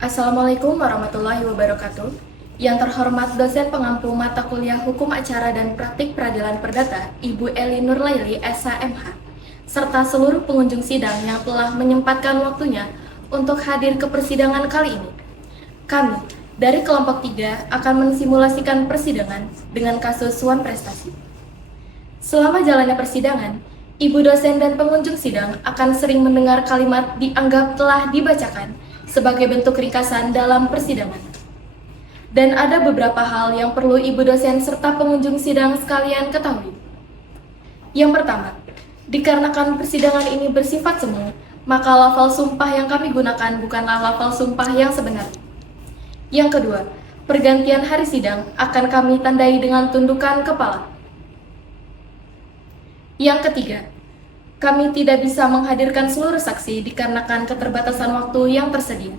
Assalamualaikum warahmatullahi wabarakatuh. Yang terhormat dosen pengampu mata kuliah Hukum Acara dan Praktik Peradilan Perdata, Ibu Eli Nurlaili, SHMH, serta seluruh pengunjung sidang yang telah menyempatkan waktunya untuk hadir ke persidangan kali ini. Kami, dari kelompok 3, akan mensimulasikan persidangan dengan kasus suap prestasi. Selama jalannya persidangan, Ibu dosen dan pengunjung sidang akan sering mendengar kalimat dianggap telah dibacakan sebagai bentuk ringkasan dalam persidangan. Dan ada beberapa hal yang perlu Ibu dosen serta pengunjung sidang sekalian ketahui. Yang pertama, dikarenakan persidangan ini bersifat semu, maka lafal sumpah yang kami gunakan bukanlah lafal sumpah yang sebenarnya. Yang kedua, pergantian hari sidang akan kami tandai dengan tundukan kepala. Yang ketiga, kami tidak bisa menghadirkan seluruh saksi dikarenakan keterbatasan waktu yang tersedia.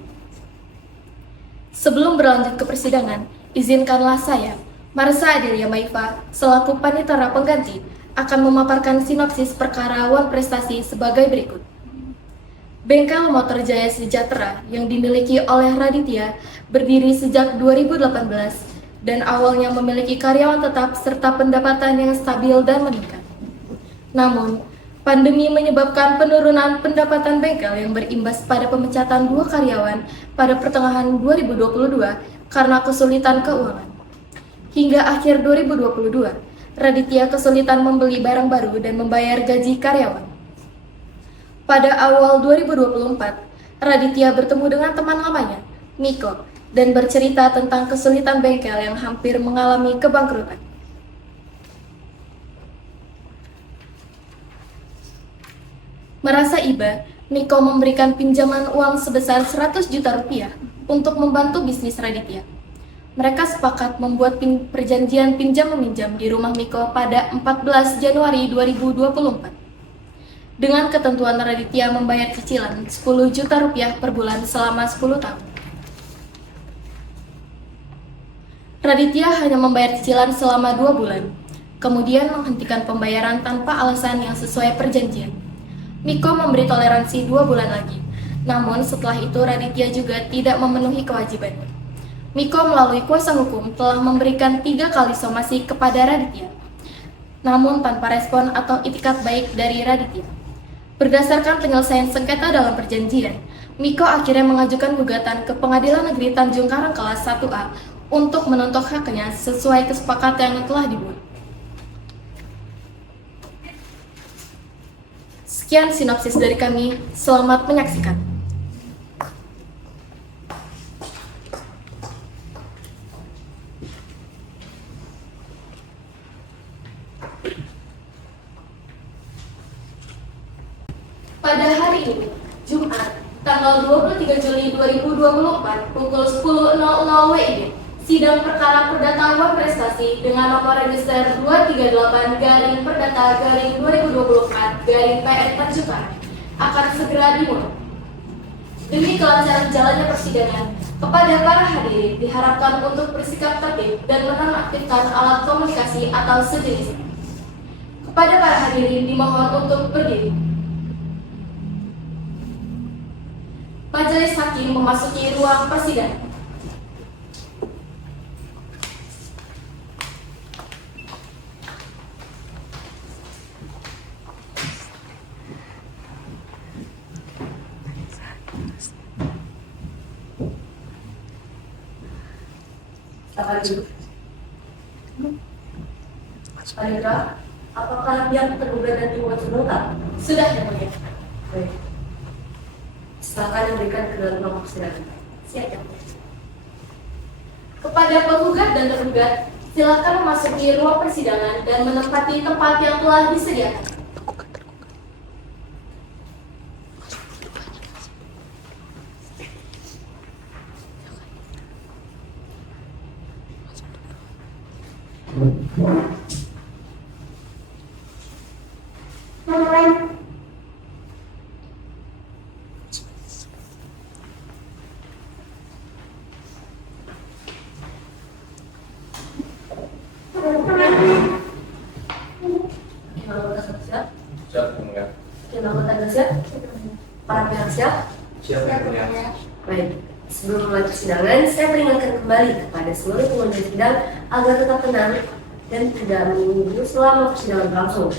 Sebelum berlanjut ke persidangan, izinkanlah saya, Marsa Adelia Maifa, selaku panitera pengganti, akan memaparkan sinopsis perkara wan prestasi sebagai berikut. Bengkel Motor Jaya Sejahtera yang dimiliki oleh Raditya berdiri sejak 2018 dan awalnya memiliki karyawan tetap serta pendapatan yang stabil dan meningkat. Namun, pandemi menyebabkan penurunan pendapatan bengkel yang berimbas pada pemecatan 2 karyawan pada pertengahan 2022 karena kesulitan keuangan. Hingga akhir 2022, Raditya kesulitan membeli barang baru dan membayar gaji karyawan. Pada awal 2024, Raditya bertemu dengan teman lamanya, Miko, dan bercerita tentang kesulitan bengkel yang hampir mengalami kebangkrutan. Merasa iba, Miko memberikan pinjaman uang sebesar 100 juta rupiah untuk membantu bisnis Raditya. Mereka sepakat membuat perjanjian pinjam-meminjam di rumah Miko pada 14 Januari 2024. Dengan ketentuan Raditya membayar cicilan 10 juta rupiah per bulan selama 10 tahun. Raditya hanya membayar cicilan selama 2 bulan, kemudian menghentikan pembayaran tanpa alasan yang sesuai perjanjian. Miko memberi toleransi 2 bulan lagi, namun setelah itu Raditya juga tidak memenuhi kewajibannya. Miko melalui kuasa hukum telah memberikan 3 kali somasi kepada Raditya, namun tanpa respon atau itikat baik dari Raditya. Berdasarkan penyelesaian sengketa dalam perjanjian, Miko akhirnya mengajukan gugatan ke Pengadilan Negeri Tanjung Karang kelas 1A untuk menuntut haknya sesuai kesepakatan yang telah dibuat. Sekian sinopsis dari kami, selamat menyaksikan. Pada hari ini, Jumat, tanggal 23 Juli 2024, pukul 10.00 WIB, sidang perkara perdata wan prestasi dengan nomor register 238-Perdata-2024-PN Tanjung Karang akan segera dimulai. Demi kelancaran jalannya persidangan, kepada para hadirin diharapkan untuk bersikap tertib dan menonaktifkan alat komunikasi atau sejenisnya. Kepada para hadirin dimohon untuk berdiri. Majelis Hakim memasuki ruang persidangan. Panitra, apakah yang tergugat dan dibuat sebentar? Sudah, Yang Mulia. Baik. Silakan diberikan ke dalam ruang persidangan. Siap, Yang Mulia. Kepada penggugat dan tergugat, silakan memasuki ruang persidangan dan menempati tempat yang telah disediakan. Siap, Yang Mulia. Yang anggota siap? Para pihak siap? Siap, Yang Mulia. Baik. Sebelum mulai persidangan, saya peringatkan kembali kepada seluruh pengunjung sidang agar tetap tenang dan tidak menunggu selama persidangan berlangsung.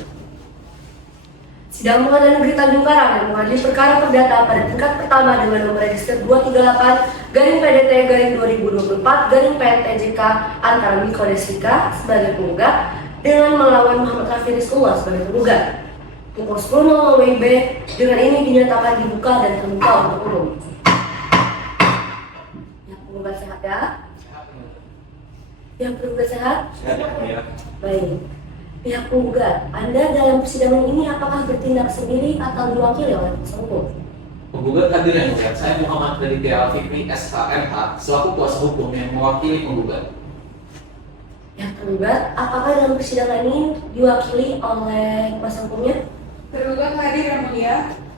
Sidang Pengadilan Negeri Tanjung Karang yang mengadili perkara perdata pada tingkat pertama dengan nomor register 238 garing PDT garing 2024 garing PNTJK antara Miko Desika sebagai penggugat dengan melawan Muhammad Rafi Rizkullah sebagai penggugat. Pukul 10.00 WIB dengan ini dinyatakan dibuka dan terbuka untuk umum. Yang penggugat sehat ya? Yang penggugat sehat? Ya. Baik. Pihak penggugat, Anda dalam persidangan ini apakah bertindak sendiri atau diwakili oleh kuasa hukum? Penggugat hadir yang mulia, saya Muhammad Raditya Fikri SHMH selaku kuasa hukum yang mewakili penggugat. Pihak penggugat, apakah dalam persidangan ini diwakili oleh kuasa hukumnya? Tergugat hadir yang mulia,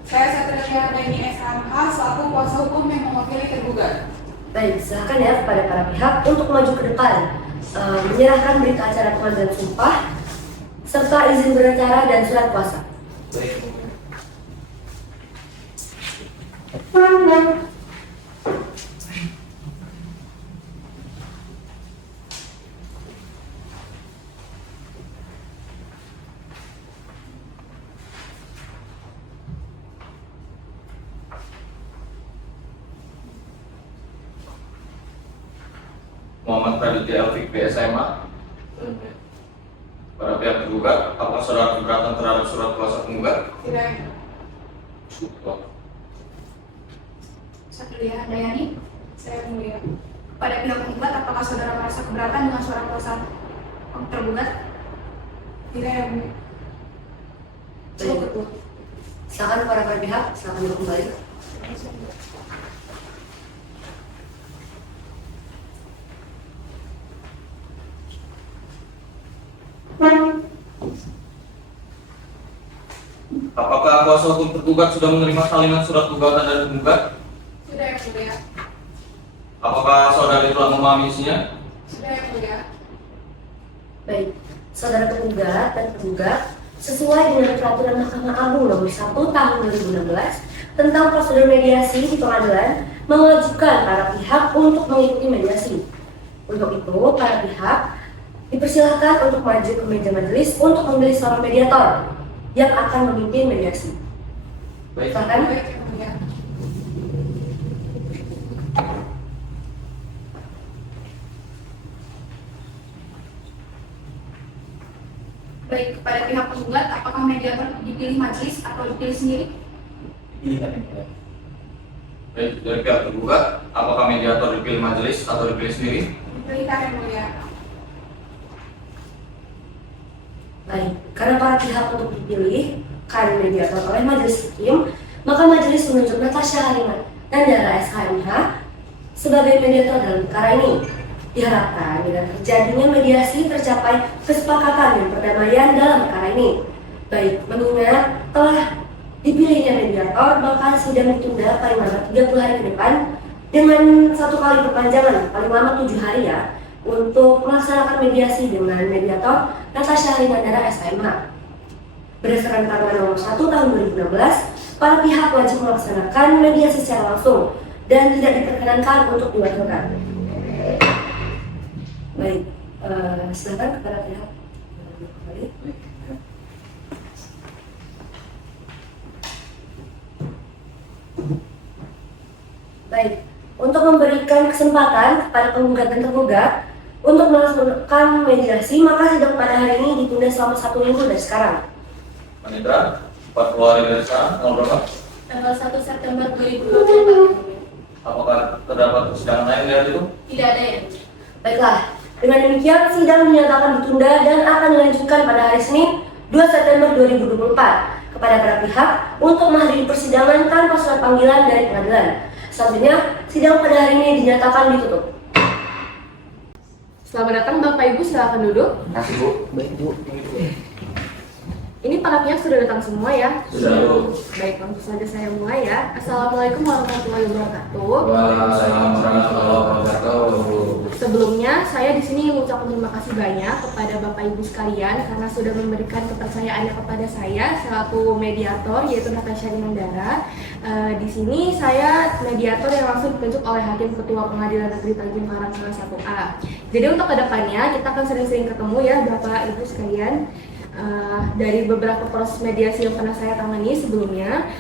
saya Satria Deni SHMH selaku kuasa hukum yang mewakili tergugat. Baik, silakan ya kepada para pihak untuk maju ke depan, menyerahkan berita acara pemanggilan sumpah, serta izin beracara dan surat kuasa. Baik. Muhammad Raditya Fikri SMA. Para pihak tergugat, apakah saudara keberatan terhadap surat kuasa penggugat? Tidak. Satria Dayani, Saya mulia. pada pihak penggugat apakah saudara merasa keberatan dengan surat kuasa tergugat? Tidak yang mulia. Baik. Silakan para pihak, silakan duduk kembali. Apakah kuasa hukum tergugat sudah menerima salinan surat gugatan dari penggugat? Sudah yang mulia. Apakah saudari telah memahami isinya? Sudah yang mulia. Baik, saudara penggugat dan penggugat sesuai dengan peraturan Mahkamah Agung nomor 1 tahun 2016 tentang prosedur mediasi di pengadilan mewajibkan para pihak untuk mengikuti mediasi. Untuk itu, para pihak dipersilahkan untuk maju ke meja majelis untuk memilih seorang mediator yang akan memimpin mediasi. Baik. Silakan. Baik yang mulia. Baik, kepada pihak penggugat apakah mediator dipilih majelis atau dipilih sendiri? Baik, dari pihak tergugat, apakah mediator dipilih majelis atau dipilih sendiri? Dipilihkan yang mulia. Baik, karena para pihak untuk dipilih kan mediator oleh majelis hakim, maka majelis menunjuk Natasha Hariman dan Dara SHMH sebagai mediator dalam perkara ini. Diharapkan dengan terjadinya mediasi tercapai kesepakatan dan perdamaian dalam perkara ini. Baik, mengingat telah dipilihnya mediator, maka sidang ditunda paling lama 30 hari ke depan dengan 1 kali perpanjangan paling lama 7 hari ya untuk melaksanakan mediasi dengan mediator Natasha Harimandara SHMH. Berdasarkan peraturan nomor 1 tahun 2016, para pihak wajib melaksanakan mediasi secara langsung dan tidak diperkenankan untuk diwakilkan. Baik, silakan kepada pihak kembali. Baik, untuk memberikan kesempatan kepada penggugat dan tergugat untuk melaksanakan mediasi, maka sidang pada hari ini ditunda selama 1 minggu dari sekarang. Panitra, 40 hari dari sekarang, tanggal berapa? Tanggal 1 September 2024. Apakah terdapat persidangan lain di hari itu? Tidak ada ya? Baiklah, dengan demikian sidang dinyatakan ditunda dan akan dilanjutkan pada hari Senin 2 September 2024 kepada para pihak untuk menghadiri persidangan tanpa surat panggilan dari pengadilan. Selanjutnya, sidang pada hari ini dinyatakan ditutup. Selamat datang Bapak Ibu, silakan duduk. Masih Bu. Baik Bu. Ini para pihak sudah datang semua ya? Sudah, Bu. Baik, langsung saja saya mulai ya. Assalamualaikum warahmatullahi wabarakatuh. Waalaikumsalam warahmatullahi wabarakatuh. Sebelumnya, saya di sini mengucapkan terima kasih banyak kepada Bapak Ibu sekalian karena sudah memberikan kepercayaannya kepada saya selaku mediator, yaitu Natasha Rinandara. Di sini saya mediator yang langsung ditunjuk oleh Hakim Ketua Pengadilan Negeri Tanjung Karang kelas 1A. Jadi untuk kedepannya kita akan sering-sering ketemu ya Bapak Ibu sekalian. Dari beberapa proses mediasi yang pernah saya tangani sebelumnya,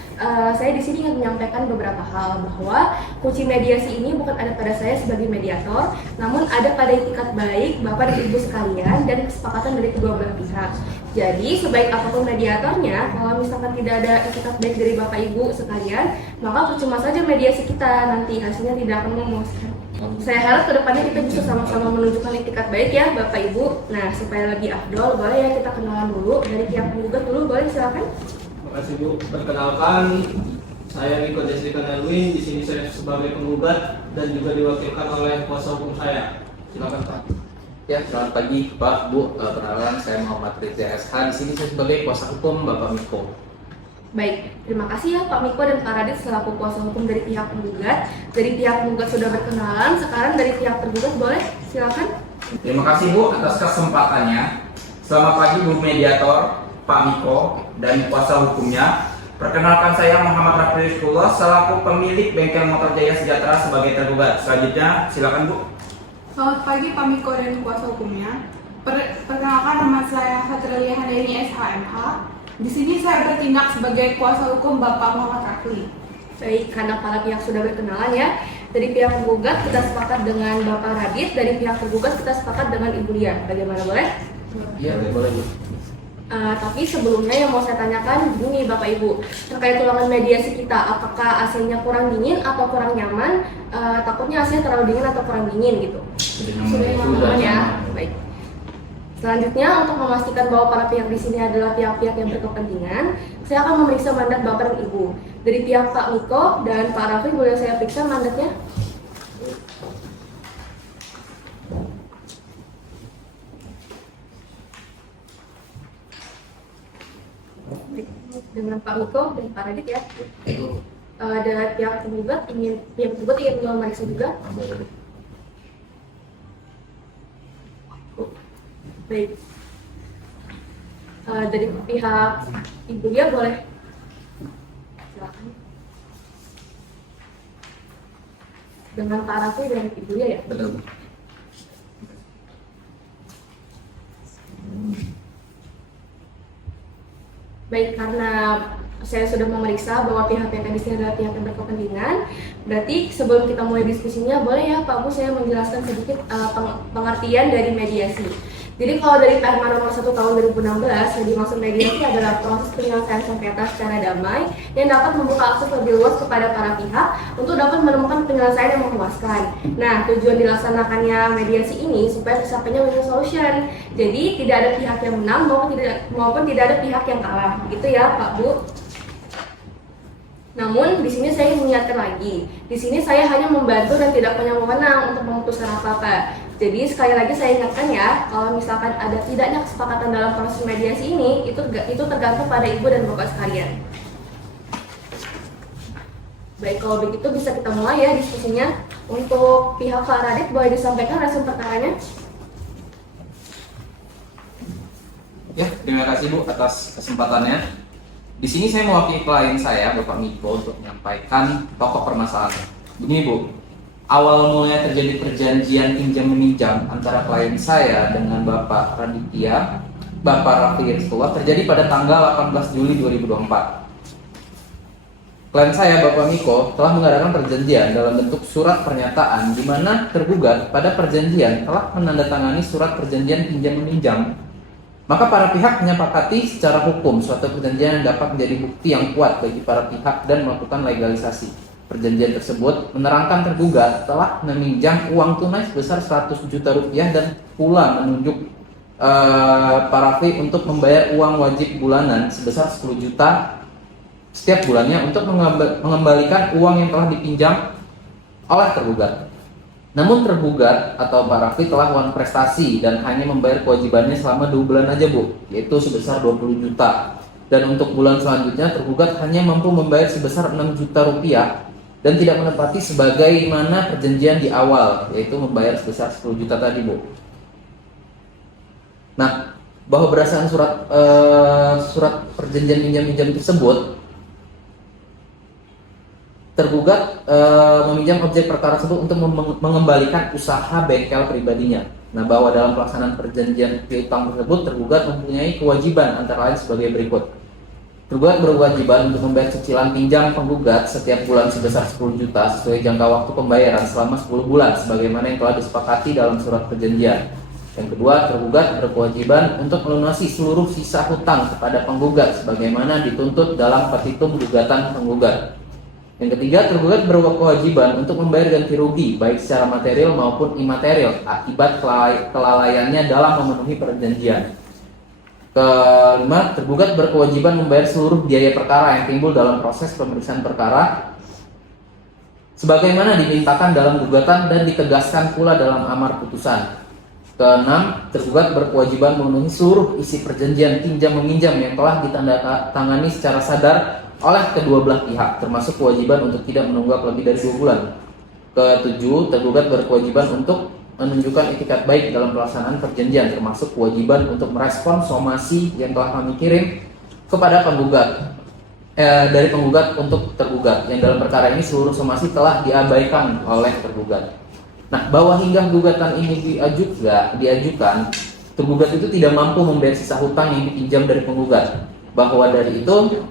saya di sini ingin menyampaikan beberapa hal bahwa kunci mediasi ini bukan ada pada saya sebagai mediator, namun ada pada itikat baik Bapak dan Ibu sekalian dan kesepakatan dari kedua belah pihak. Jadi sebaik apapun mediatornya, kalau misalkan tidak ada itikat baik dari Bapak Ibu sekalian, maka percuma saja mediasi kita, nanti hasilnya tidak akan memuaskan. Saya harap kedepannya kita bisa sama-sama menunjukkan itikat baik ya Bapak Ibu. Nah, supaya lebih afdol, boleh ya kita kenalan dulu dari pihak penggugat dulu, boleh silakan. Terima kasih Bu. Perkenalkan, saya Niko Desrikan Erwin. Di sini saya sebagai penggugat dan juga diwakilkan oleh kuasa hukum saya. Silakan Pak. Ya, selamat pagi Pak, Bu. Perkenalan, saya Muhammad Rizya SH. Di sini saya sebagai kuasa hukum Bapak Miko. Baik, terima kasih ya Pak Miko dan Pak Radit selaku kuasa hukum dari pihak penggugat. Dari pihak penggugat sudah berkenalan, sekarang dari pihak tergugat boleh silakan. Terima kasih Bu atas kesempatannya. Selamat pagi Bu Mediator, Pak Miko, dan kuasa hukumnya. Perkenalkan saya Muhammad Rafi Rizkullah selaku pemilik bengkel motor Jaya Sejahtera sebagai tergugat. Selanjutnya silakan Bu. Selamat pagi Pak Miko dan kuasa hukumnya. Perkenalkan, nama saya Satria Handayani SHMH. Di sini saya bertindak sebagai kuasa hukum Bapak Muhammad Rafli. Baik, karena para pihak sudah berkenalan ya. Dari pihak penggugat kita sepakat dengan Bapak Radit, dari pihak tergugat kita sepakat dengan Ibu Lia. Bagaimana boleh? Iya, boleh Bu. Tapi sebelumnya yang mau saya tanyakan begini Bapak Ibu, terkait ulangan mediasi kita, apakah AC-nya kurang dingin atau kurang nyaman? Takutnya AC terlalu dingin atau kurang dingin gitu. Sudah nyaman ya. Baik. Selanjutnya, untuk memastikan bahwa para pihak di sini adalah pihak-pihak yang berkepentingan, saya akan memeriksa mandat Bapak dan Ibu. Dari pihak Pak Miko dan Pak Rafli, boleh saya periksa mandatnya? Dengan Pak Miko dan Pak Radit ya. Dari pihak tergugat ingin memeriksa juga. Baik. Dari pihak Ibu Lia boleh. Silakan. Dengan Pak Rafli dan Ibu Lia ya. Betul. Baik, karena saya sudah memeriksa bahwa pihak-pihak di sini adalah pihak yang berkepentingan, berarti sebelum kita mulai diskusinya, boleh ya Pak Bu saya menjelaskan sedikit pengertian dari mediasi. Jadi kalau dari Perma nomor 1 tahun 2016, yang dimaksud mediasi adalah proses penyelesaian sengketa secara damai yang dapat membuka akses lebih luas kepada para pihak untuk dapat menemukan penyelesaian yang memuaskan. Nah, tujuan dilaksanakannya mediasi ini supaya tercapainya win-win solution. Jadi tidak ada pihak yang menang maupun tidak ada pihak yang kalah. Gitu ya Pak Bu. Namun di sini saya mengingatkan lagi, di sini saya hanya membantu dan tidak punya wewenang untuk memutuskan apa-apa. Jadi sekali lagi saya ingatkan ya, kalau misalkan ada tidaknya kesepakatan dalam proses mediasi ini, itu tergantung pada Ibu dan Bapak sekalian. Baik, kalau begitu bisa kita mulai ya diskusinya. Untuk pihak Pak Radit boleh disampaikan respon perkaranya? Ya, terima kasih Bu atas kesempatannya. Di sini saya mewakili klien saya, Bapak Miko, untuk menyampaikan pokok permasalahan. Begini Bu, awal mulanya terjadi perjanjian pinjam meminjam antara klien saya dengan Bapak Raditya, Bapak Rafli Rizkullah terjadi pada tanggal 18 Juli 2024. Klien saya, Bapak Miko, telah mengadakan perjanjian dalam bentuk surat pernyataan di mana tergugat pada perjanjian telah menandatangani surat perjanjian pinjam meminjam. Maka para pihak menyepakati secara hukum suatu perjanjian yang dapat menjadi bukti yang kuat bagi para pihak dan melakukan legalisasi. Perjanjian tersebut menerangkan tergugat telah meminjam uang tunai sebesar 100 juta rupiah dan pula menunjuk Pak Rafli untuk membayar uang wajib bulanan sebesar 10 juta setiap bulannya untuk mengembalikan uang yang telah dipinjam oleh tergugat. Namun tergugat atau Pak Rafli telah one prestasi dan hanya membayar kewajibannya selama 2 bulan aja Bu, yaitu sebesar 20 juta. Dan untuk bulan selanjutnya tergugat hanya mampu membayar sebesar 6 juta rupiah dan tidak menepati sebagaimana perjanjian di awal, yaitu membayar sebesar 10 juta tadi, Bu. Nah, bahwa berdasarkan surat perjanjian pinjam-pinjam tersebut, tergugat meminjam objek perkara tersebut untuk mengembalikan usaha bengkel pribadinya. Nah, bahwa dalam pelaksanaan perjanjian piutang tersebut, tergugat mempunyai kewajiban antara lain sebagai berikut. Tergugat berkewajiban untuk membayar cicilan pinjam penggugat setiap bulan sebesar 10 juta sesuai jangka waktu pembayaran selama 10 bulan sebagaimana yang telah disepakati dalam surat perjanjian. Yang kedua, tergugat berkewajiban untuk melunasi seluruh sisa hutang kepada penggugat sebagaimana dituntut dalam petitum gugatan penggugat. Yang ketiga, tergugat berkewajiban untuk membayar ganti rugi baik secara material maupun imaterial akibat kelalaiannya dalam memenuhi perjanjian. Kelima, tergugat berkewajiban membayar seluruh biaya perkara yang timbul dalam proses pemeriksaan perkara sebagaimana dimintakan dalam gugatan dan ditegaskan pula dalam amar putusan. Keenam, tergugat berkewajiban memenuhi seluruh isi perjanjian pinjam-meminjam yang telah ditandatangani secara sadar oleh kedua belah pihak, termasuk kewajiban untuk tidak menunggak lebih dari 2 bulan. Ketujuh, tergugat berkewajiban untuk menunjukkan itikat baik dalam pelaksanaan perjanjian, termasuk kewajiban untuk merespon somasi yang telah kami kirim kepada penggugat dari penggugat untuk tergugat, yang dalam perkara ini seluruh somasi telah diabaikan oleh tergugat. Nah, bahwa hingga gugatan ini diajukan, tergugat itu tidak mampu membayar sisa hutang yang dipinjam dari penggugat. Bahwa dari itu,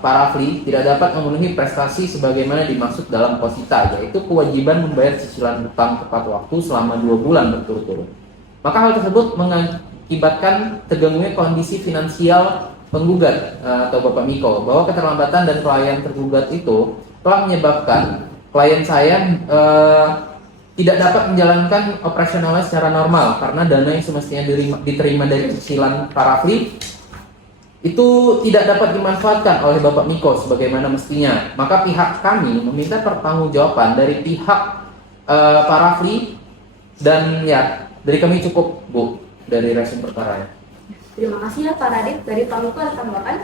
Pak Rafli tidak dapat memenuhi prestasi sebagaimana dimaksud dalam posita, yaitu kewajiban membayar cicilan hutang tepat waktu selama 2 bulan berturut-turut. Maka hal tersebut mengakibatkan terganggunya kondisi finansial penggugat atau Bapak Miko, bahwa keterlambatan dan kelalaian tergugat itu telah menyebabkan klien saya tidak dapat menjalankan operasionalnya secara normal karena dana yang semestinya diterima dari cicilan Pak Rafli itu tidak dapat dimanfaatkan oleh Bapak Miko sebagaimana mestinya. Maka pihak kami meminta pertanggungjawaban dari pihak Pak Rafli, dan ya dari kami cukup, Bu, dari resume perkara. Terima kasih ya Pak Radit. Dari Pak Miko ada tambahan?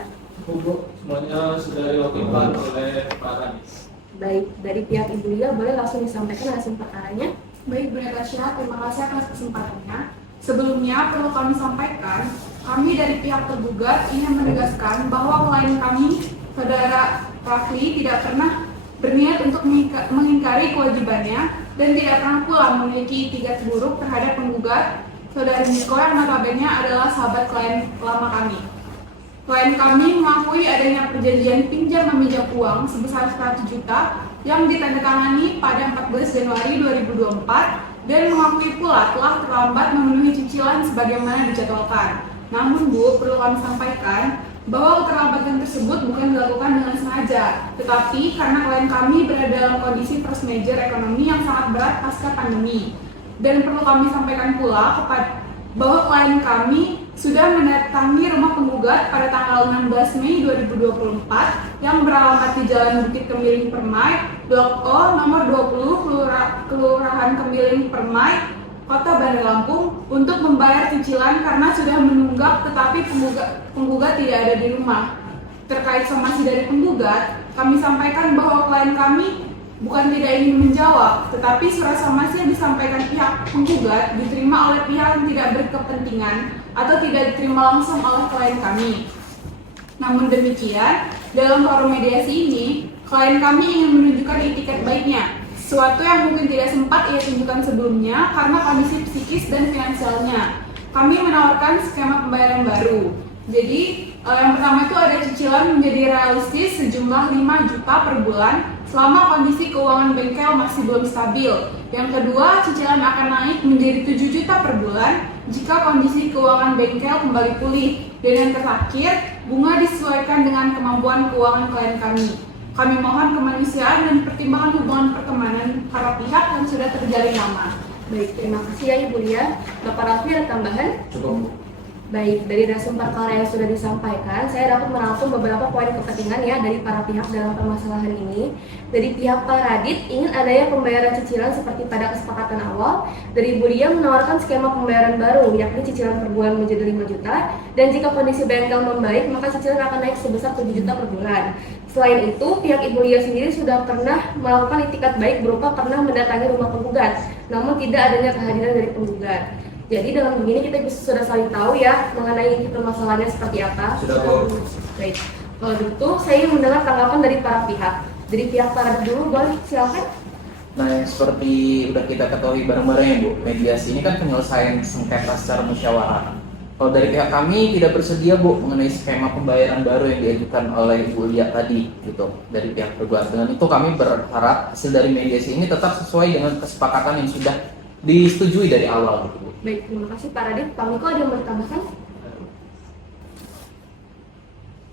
Bu, semuanya sudah diwakilkan oleh Pak Radit. Baik, dari pihak Ibu Lia boleh langsung disampaikan hasil perkaranya. Baik, Bu Natasha, terima kasih atas kesempatannya. Sebelumnya perlu kami sampaikan, kami dari pihak tergugat ingin menegaskan bahwa klien kami, Saudara Rafli, tidak pernah berniat untuk mengingkari kewajibannya dan tidak pernah pula memiliki itikat buruk terhadap penggugat, Saudari Miko, yang notabene adalah sahabat klien lama kami. Klien kami mengakui adanya perjanjian pinjam-meminjam uang sebesar 100 juta yang ditandatangani pada 14 Januari 2024 dan mengakui pula telah terlambat memenuhi cicilan sebagaimana dijadwalkan. Namun, Bu, perlu kami sampaikan bahwa keterlambatan tersebut bukan dilakukan dengan sengaja, tetapi karena klien kami berada dalam kondisi force majeure ekonomi yang sangat berat pasca pandemi. Dan perlu kami sampaikan pula bahwa klien kami sudah mendatangi rumah penggugat pada tanggal 16 Mei 2024 yang beralamat di Jalan Bukit Kemiling Permai, Blok O, nomor 20, Kelurahan Kemiling Permai, Kota Bandar Lampung, untuk membayar cicilan karena sudah menunggak tetapi penggugat tidak ada di rumah. Terkait somasi dari penggugat, kami sampaikan bahwa klien kami bukan tidak ingin menjawab, tetapi surat somasi yang disampaikan pihak penggugat diterima oleh pihak yang tidak berkepentingan atau tidak diterima langsung oleh klien kami. Namun demikian, dalam forum mediasi ini, klien kami ingin menunjukkan itikat baiknya, sesuatu yang mungkin tidak sempat ia tunjukkan sebelumnya karena kondisi psikis dan finansialnya. Kami menawarkan skema pembayaran baru. Jadi, yang pertama itu ada cicilan menjadi realistis sejumlah 5 juta per bulan selama kondisi keuangan bengkel masih belum stabil. Yang kedua, cicilan akan naik menjadi 7 juta per bulan jika kondisi keuangan bengkel kembali pulih. Dan yang terakhir, bunga disesuaikan dengan kemampuan keuangan klien kami. Kami mohon kemanusiaan dan pertimbangan hubungan pertemanan para pihak yang sudah terjalin lama. Baik, terima kasih ya Ibu Lia. Bapak Rafli ada tambahan? Cukup. Baik, dari resume perkara yang sudah disampaikan, saya dapat merangkum beberapa poin kepentingan ya dari para pihak dalam permasalahan ini. Dari pihak Paradit ingin adanya pembayaran cicilan seperti pada kesepakatan awal. Dari Ibu Lia menawarkan skema pembayaran baru, yakni cicilan per bulan menjadi 5 juta. Dan jika kondisi bengkel membaik, maka cicilan akan naik sebesar 7 juta per bulan. Selain itu, pihak Ibu Lia sendiri sudah pernah melakukan itikat baik berupa pernah mendatangi rumah penggugat, namun tidak adanya kehadiran dari penggugat. Jadi dengan begini kita bisa sudah saling tahu ya mengenai inti permasalahannya seperti apa. Sudah, Bu. Baik. Kalau gitu saya ingin mendengar tanggapan dari para pihak. Dari pihak para dulu, boleh silakan. Nah, yang seperti udah kita ketahui bareng-bareng ya Bu, mediasi ini kan penyelesaian sengketa secara musyawarah. Kalau dari pihak kami tidak bersedia Bu mengenai skema pembayaran baru yang diajukan oleh Ibu Lia tadi gitu dari pihak tergugat. Dengan itu kami berharap hasil dari mediasi ini tetap sesuai dengan kesepakatan yang sudah disetujui dari awal gitu Bu. Baik, terima kasih Pak Radit. Pak Miko ada yang mau ditambahkan?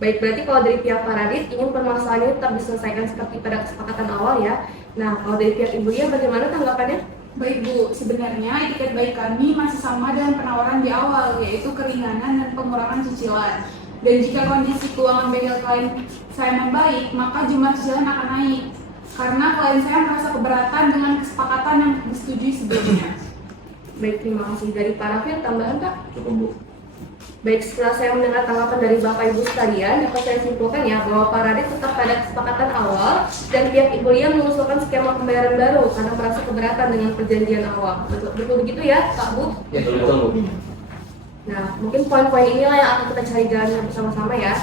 Baik, berarti kalau dari pihak Pak Radit ingin permasalahan ini tetap diselesaikan seperti pada kesepakatan awal ya. Nah, kalau dari pihak Ibu Lia bagaimana tanggapannya? Baik Bu, sebenarnya itikat baik kami masih sama dengan penawaran di awal, yaitu keringanan dan pengurangan cicilan. Dan jika kondisi keuangan bengkel klien saya membaik, maka jumlah cicilan akan naik. Karena klien saya merasa keberatan dengan kesepakatan yang disetujui sebelumnya. Baik, terima kasih. Dari Pak Raffi, tambahan Kak? Cukup Bu. Baik, setelah saya mendengar tanggapan dari Bapak Ibu sekalian, dapat saya simpulkan ya bahwa Pak Radit tetap pada kesepakatan awal dan pihak Ibu Lia mengusulkan skema pembayaran baru karena merasa keberatan dengan perjanjian awal. Betul begitu ya, Pak Bu? Ya betul Bu. Nah, mungkin poin-poin inilah yang akan kita cari jalannya bersama-sama ya.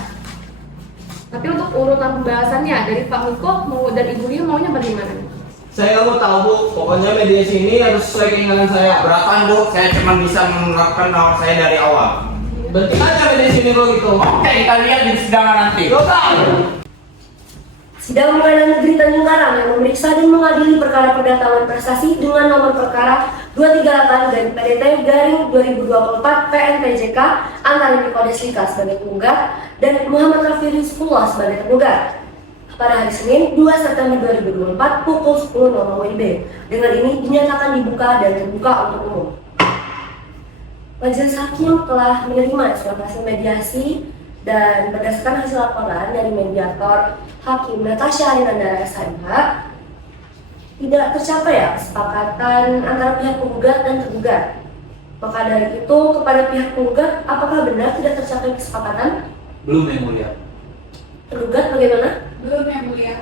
Tapi untuk urutan pembahasannya dari Pak Miko dan Ibu Lia maunya bagaimana? Saya nggak mau tahu Bu, pokoknya mediasi ini harus sesuai keinginan saya. Berapaan Bu? Saya cuma bisa menerapkan nawar saya dari awal. Berarti aja mediasi ini kalau gitu. Oke, kita lihat di persidangan nanti. Sidang Pengadilan Negeri Tanjung Karang yang memeriksa dan mengadili perkara perdagangan prestasi dengan nomor perkara 238 garing PDT garing 2024 PNPJK antara Niko Deslika sebagai penggugat dan Muhammad Rafi Rizqullah sebagai tergugat pada hari Senin 2 September 2024 pukul 10.00 WIB. Dengan ini dinyatakan dibuka dan terbuka untuk umum. Majelis Hakim telah menerima surat hasil mediasi dan berdasarkan hasil laporan dari mediator Hakim Natasha Arinandara SHMH tidak tercapai ya kesepakatan antara pihak penggugat dan tergugat. Maka dari itu kepada pihak penggugat, apakah benar tidak tercapai kesepakatan? Belum yang mulia. Tergugat bagaimana? Belum yang mulia.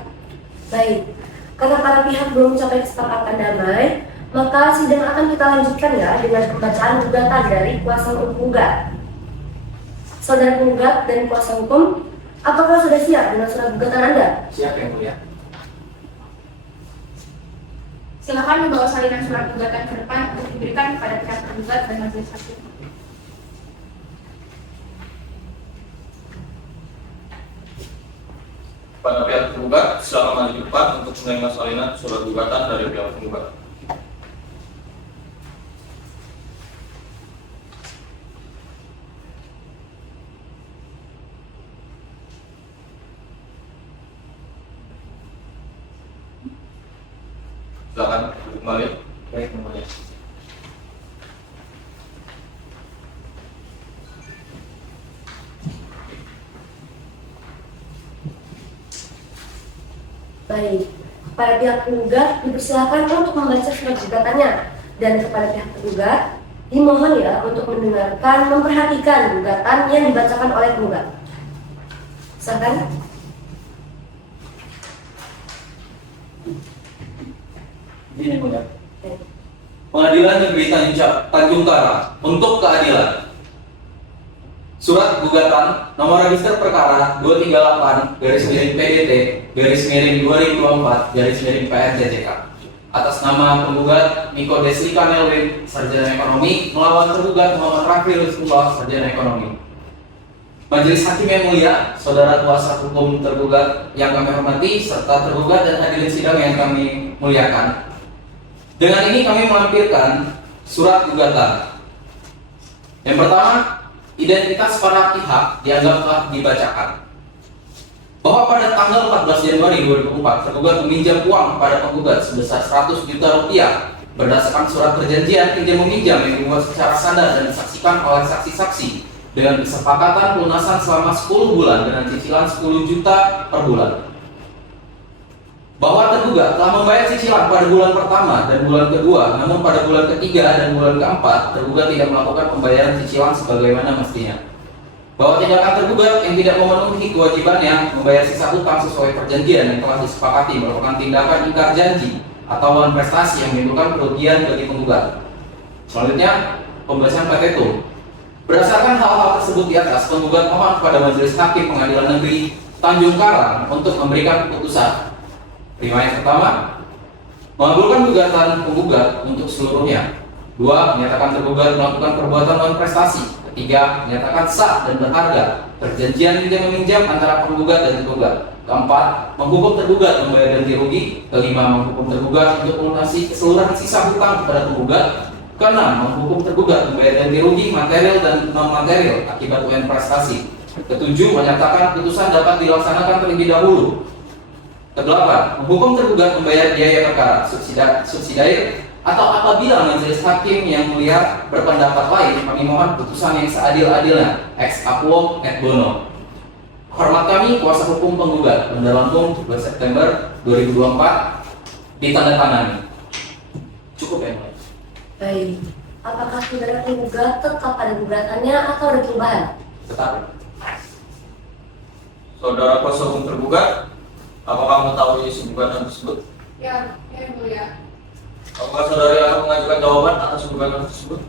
Baik, karena para pihak belum mencapai kesepakatan damai, maka sidang akan kita lanjutkan ya dengan pembacaan gugatan dari kuasa hukum penggugat. Saudara penggugat dan kuasa hukum, apakah sudah siap dengan surat gugatan Anda? Siap yang mulia. Silakan membawa salinan surat gugatan ke depan untuk diberikan kepada pihak tergugat dan majelis hakim. Pada pihak tergugat, silakan maju ke depan untuk menerima salinan surat gugatan dari pihak tergugat. Silakan duduk kembali. Baik, yang mulia. Baik, kepada pihak penggugat dipersilakan untuk membaca surat gugatannya dan kepada pihak tergugat dimohon ya untuk mendengarkan, memperhatikan gugatan yang dibacakan oleh penggugat. Silakan. Ini yang mulia. Pengadilan Negeri Tanjung Karang untuk keadilan. Surat gugatan nomor register perkara 238 garis miring PDT garis miring 2024 garis miring PNJJK atas nama penggugat Niko Deslika Nelwin, sarjana ekonomi, melawan tergugat Muhammad Rafi Rizqullah, sarjana ekonomi. Majelis Hakim yang mulia, saudara kuasa hukum tergugat yang kami hormati, serta tergugat dan hadirin sidang yang kami muliakan. Dengan ini kami melampirkan surat gugatan. Yang pertama, identitas para pihak dianggap telah dibacakan. Bahwa pada tanggal 14 Januari 2004 tergugat meminjam uang pada penggugat sebesar 100 juta rupiah berdasarkan surat perjanjian pinjam meminjam yang dibuat secara sadar dan disaksikan oleh saksi-saksi dengan kesepakatan pelunasan selama 10 bulan dengan cicilan 10 juta per bulan. Bahwa tergugat telah membayar cicilan pada bulan pertama dan bulan kedua, namun pada bulan ketiga dan bulan keempat tergugat tidak melakukan pembayaran cicilan sebagaimana mestinya. Bahwa tindakan tergugat yang tidak memenuhi kewajibannya membayar sisa hutang sesuai perjanjian yang telah disepakati merupakan tindakan ingkar janji atau lawan prestasi yang menimbulkan kerugian bagi penggugat. Selanjutnya, pembahasan petitum. Berdasarkan hal-hal tersebut di atas, penggugat mohon kepada Majelis Hakim Pengadilan Negeri Tanjung Karang untuk memberikan keputusan. Prima yang pertama, mengabulkan gugatan penggugat untuk seluruhnya. 2. Menyatakan tergugat melakukan perbuatan non prestasi. 3. Menyatakan sah dan berharga perjanjian pinjam meminjam antara penggugat dan tergugat. 4. Menghukum tergugat membayar ganti rugi. 5. Menghukum tergugat untuk melunasi keseluruhan sisa hutang kepada penggugat. 6. Menghukum tergugat membayar ganti rugi material dan non material akibat UN prestasi. 7. Menyatakan putusan dapat dilaksanakan terlebih dahulu. 8. Menghukum tergugat membayar biaya perkara subsidiar atau apabila majelis hakim yang mulia berpendapat lain, kami mohon putusan yang seadil-adilnya ex aequo et bono. Hormat kami, kuasa hukum penggugat, Benda Lampung, 2 September 2024, ditandatangani. Cukup ya, Mbak? Baik, apakah saudara penggugat tetap pada gugatannya atau ada perubahan? Tetap. Saudara kuasa hukum tergugat, apakah mengetahui isi gugatan tersebut? Ya, yang mulia. Apakah saudari akan mengajukan jawaban atas gugatan tersebut?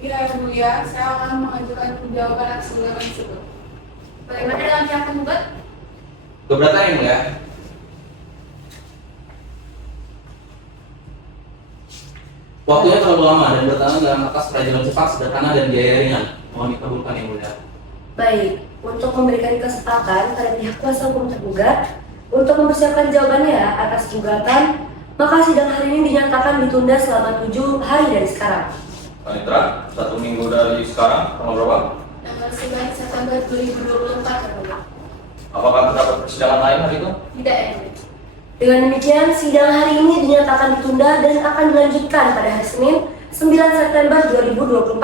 Ya, yang mulia, saya akan mengajukan jawaban atas gugatan tersebut. Bagaimana dengan pihak penggugat? Keberatan yang mulia. Waktunya terlalu lama dan bertahan dalam atas peradilan cepat, sederhana dan biaya ringan. Mohon dikabulkan yang mulia. Baik, untuk memberikan kesempatan pada pihak kuasa hukum tergugat untuk mempersiapkan jawabannya atas gugatan, maka sidang hari ini dinyatakan ditunda selama 7 hari dari sekarang. Panitra, 1 minggu dari sekarang, tanggal berapa? Tanggal 9 September 2024 ya, Mulia. Apakah terdapat persidangan lain hari itu? Tidak ya, Mulia. Dengan demikian, sidang hari ini dinyatakan ditunda dan akan dilanjutkan pada hari Senin 9 September 2024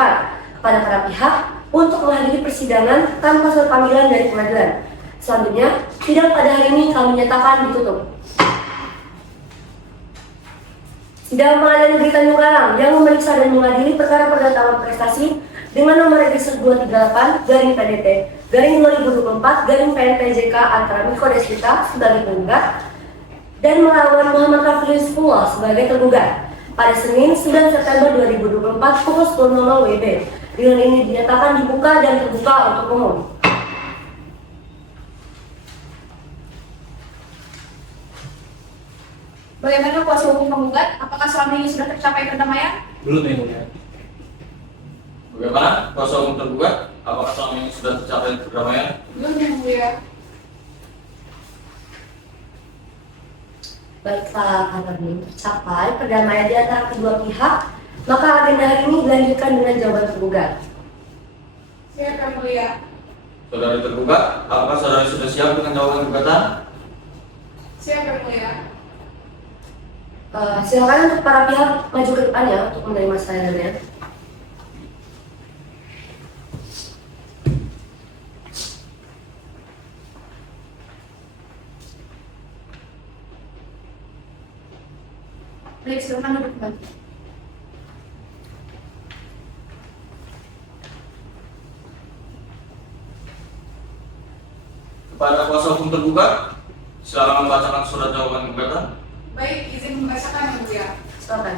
kepada para pihak untuk menghadiri persidangan tanpa surat panggilan dari pengadilan. Selanjutnya, sidang pada hari ini kami nyatakan ditutup. Sidang Pengadilan Negeri Tanjung Karang yang memeriksa dan mengadili perkara perdata lawan prestasi dengan nomor register 238 garing PDT garing 2024 garing PNPJK antara Miko Desvita sebagai penggugat dan melawan Muhammad Raflius Pula sebagai tergugat pada Senin 9 September 2024 pukul 10.00 WIB. Dengan ini dinyatakan dibuka dan terbuka untuk umum. Bagaimana kuasa hukum penggugat? Apakah selama ini sudah tercapai perdamaian? Belum yang mulia. Bagaimana kuasa hukum tergugat? Apakah selama ini sudah tercapai perdamaian? Belum, yang mulia. Baiklah, karena belum tercapai perdamaian di antara kedua pihak, maka agenda hari ini dilanjutkan dengan jawaban tergugat. Siap, yang mulia. Saudari tergugat, apakah saudari sudah siap dengan jawaban gugatan? Siap, yang mulia. Silakan untuk para pihak maju ke depan ya untuk menerima sayangannya. Baik, silakan duduk kembali. Kepada kuasa hukum tergugat, silakan membacakan surat jawaban gugatan. Baik, izin membacakan, yang mulia. Silakan.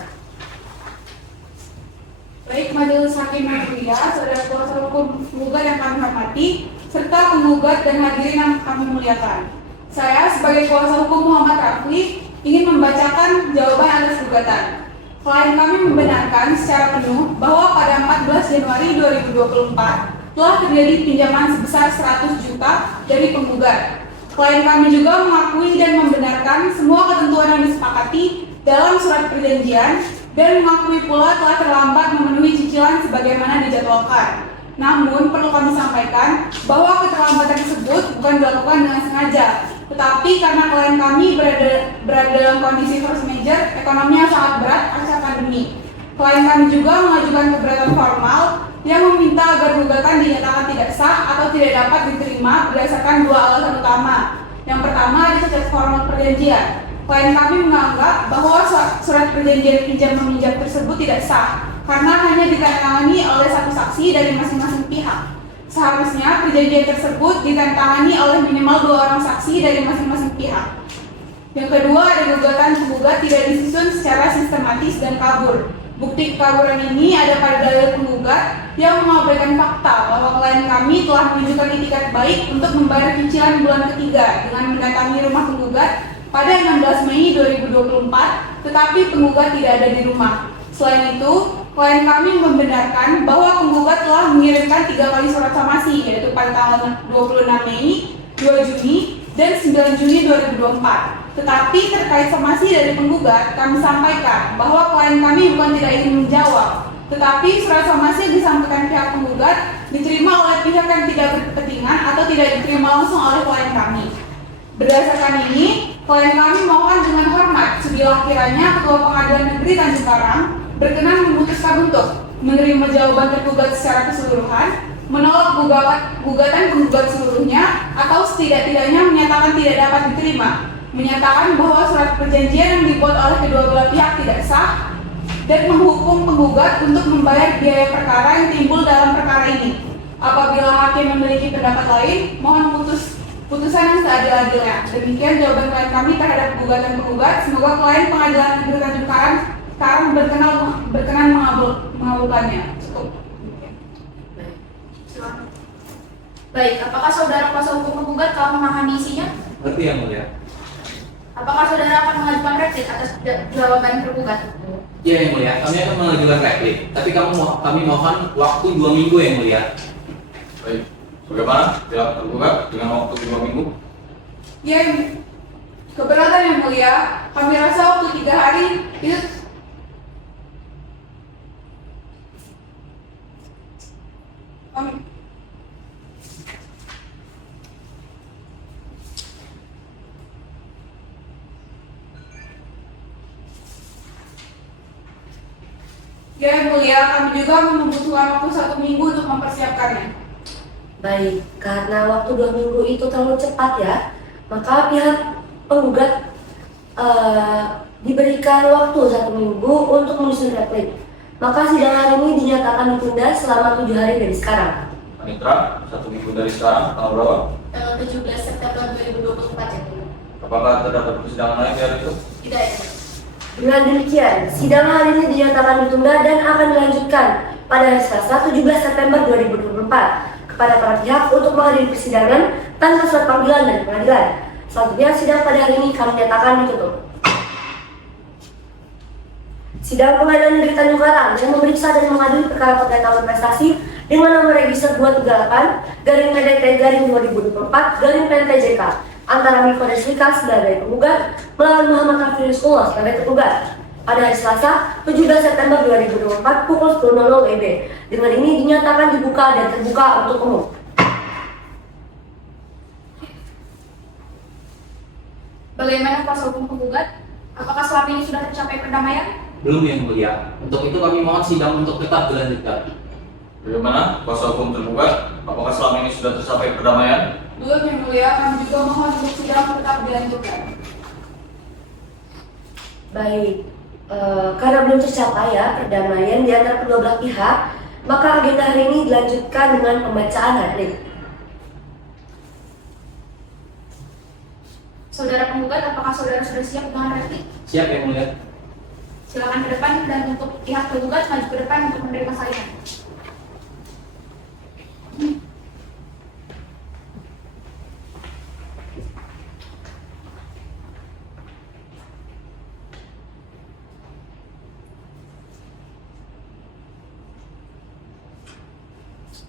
Baik, Majelis Hakim yang mulia, saudara kuasa hukum penggugat yang kami hormati, serta penggugat dan hadirin yang kami muliakan. Saya sebagai kuasa hukum Muhammad Rafli ingin membacakan jawaban atas gugatan. Klien kami membenarkan secara penuh bahwa pada 14 Januari 2024 telah terjadi pinjaman sebesar 100 juta dari penggugat. Klien kami juga mengakui dan membenarkan semua ketentuan yang disepakati dalam surat perjanjian dan mengakui pula telah terlambat memenuhi cicilan sebagaimana dijadwalkan. Namun, perlu kami sampaikan bahwa keterlambatan tersebut bukan dilakukan dengan sengaja, tetapi karena klien kami berada dalam kondisi force majeure, ekonominya sangat berat pasca pandemi. Klien kami juga mengajukan keberatan formal yang meminta agar gugatan dinyatakan tidak sah atau tidak dapat diterima berdasarkan dua alasan utama. Yang pertama, ada cacat formal perjanjian. Klien kami menganggap bahwa surat perjanjian pinjam meminjam tersebut tidak sah karena hanya ditandatangani oleh satu saksi dari masing-masing pihak. Seharusnya perjanjian tersebut ditandatangani oleh minimal 2 orang saksi dari masing-masing pihak. Yang kedua, ada gugatan penggugat tidak disusun secara sistematis dan kabur. Bukti kekaburan ini ada pada dalil penggugat yang mengabaikan fakta bahwa klien kami telah menunjukkan itikat baik untuk membayar cicilan bulan ketiga dengan mendatangi rumah penggugat pada 16 Mei 2024, tetapi penggugat tidak ada di rumah. Selain itu, klien kami membenarkan bahwa penggugat telah mengirimkan 3 kali surat somasi, yaitu pada tanggal 26 Mei, 2 Juni, dan 9 Juni 2024. Tetapi terkait somasi dari penggugat, kami sampaikan bahwa klien kami bukan tidak ingin menjawab, tetapi surat somasi yang disampaikan pihak penggugat diterima oleh pihak yang tidak berkepentingan atau tidak diterima langsung oleh klien kami. Berdasarkan ini, klien kami mohon dengan hormat sebilah kiranya Ketua Pengadilan Negeri Tanjung Karang berkenan memutuskan untuk menerima jawaban tergugat secara keseluruhan, menolak gugatan penggugat seluruhnya, atau setidak-tidaknya menyatakan tidak dapat diterima, menyatakan bahwa surat perjanjian yang dibuat oleh kedua belah pihak tidak sah, dan menghukum penggugat untuk membayar biaya perkara yang timbul dalam perkara ini. Apabila hakim memiliki pendapat lain, mohon putusan yang seadil-adilnya. Demikian jawaban klien kami terhadap gugatan penggugat. Semoga klien Pengadilan Negeri Tanjung Karang berkenan mengabulkannya. Cukup. Silakan. Baik, apakah saudara kuasa hukum penggugat telah memahami isinya? Ngerti yang mulia? Apakah saudara akan mengajukan replik atas jawaban tergugat? Iya yang mulia, kami akan mengajukan replik. Tapi kami mohon waktu 2 minggu yang mulia. Baik, bagaimana pihak tergugat dengan waktu 2 minggu? Ya, keberatan yang mulia, kami rasa waktu 3 hari itu Ya yang mulia, kami juga membutuhkan waktu 1 minggu untuk mempersiapkannya. Baik, karena waktu 2 minggu itu terlalu cepat ya, maka pihak penggugat diberikan waktu 1 minggu untuk menyusun replik. Maka sidang hari ini dinyatakan ditunda selama 7 hari dari sekarang. Panitra, 1 minggu dari sekarang, tanggal berapa? Tanggal 17 September 2024 ya. Apakah terdapat persidangan lain di hari itu? Tidak ya. Dengan demikian, sidang hari ini dinyatakan ditunda dan akan dilanjutkan pada hari Selasa 17 September 2024 kepada para pihak untuk menghadiri persidangan tanpa surat panggilan dari pengadilan. Selanjutnya, sidang pada hari ini kami nyatakan ditutup. Sidang Pengadilan Negeri Tanjung Karang yang memeriksa dan mengadili perkara penggantian prestasi dengan nomor register 238/PDJK antara Miko Deslika sebagai penggugat melawan Muhammad Kafirullah sebagai tergugat pada hari Selasa 17 September 2024 pukul 10.00 WIB. Dengan ini dinyatakan dibuka dan terbuka untuk umum. Bagaimana kuasa hukum penggugat? Apakah selama ini sudah tercapai perdamaian? Belum yang mulia. Untuk itu kami mohon sidang untuk tetap dilanjutkan. Bagaimana kuasa hukum tergugat? Apakah selama ini sudah tercapai perdamaian? Belum yang mulia, kami juga mohon untuk sidang tetap dilanjutkan. Baik, karena belum tercapai ya perdamaian di antara kedua belah pihak, maka agenda hari ini dilanjutkan dengan pembacaan replik. Saudara penggugat, apakah saudara sudah siap dengan replik? Siap yang mulia. Silakan ke depan dan untuk pihak tergugat maju ke depan untuk menerima salinan.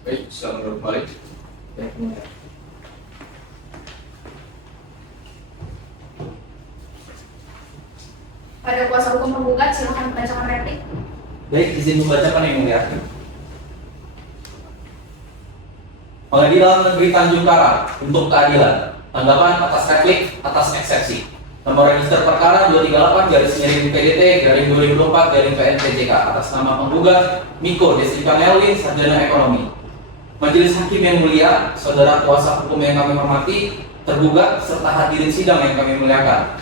Baik, silakan kembali. Baik, yang mulia. Pada kuasa hukum penggugat, silakan membacakan replik. Baik, izin membacakan yang mulia. Pengadilan Negeri Tanjung Karang untuk keadilan. Tanggapan atas replik atas eksepsi. nomor register perkara 238/PDT/2024/PNTJK atas nama penggugat Miko Deslika Nelwin, sarjana ekonomi. Majelis Hakim yang mulia, saudara kuasa hukum yang kami hormati, tergugat serta hadirin sidang yang kami muliakan.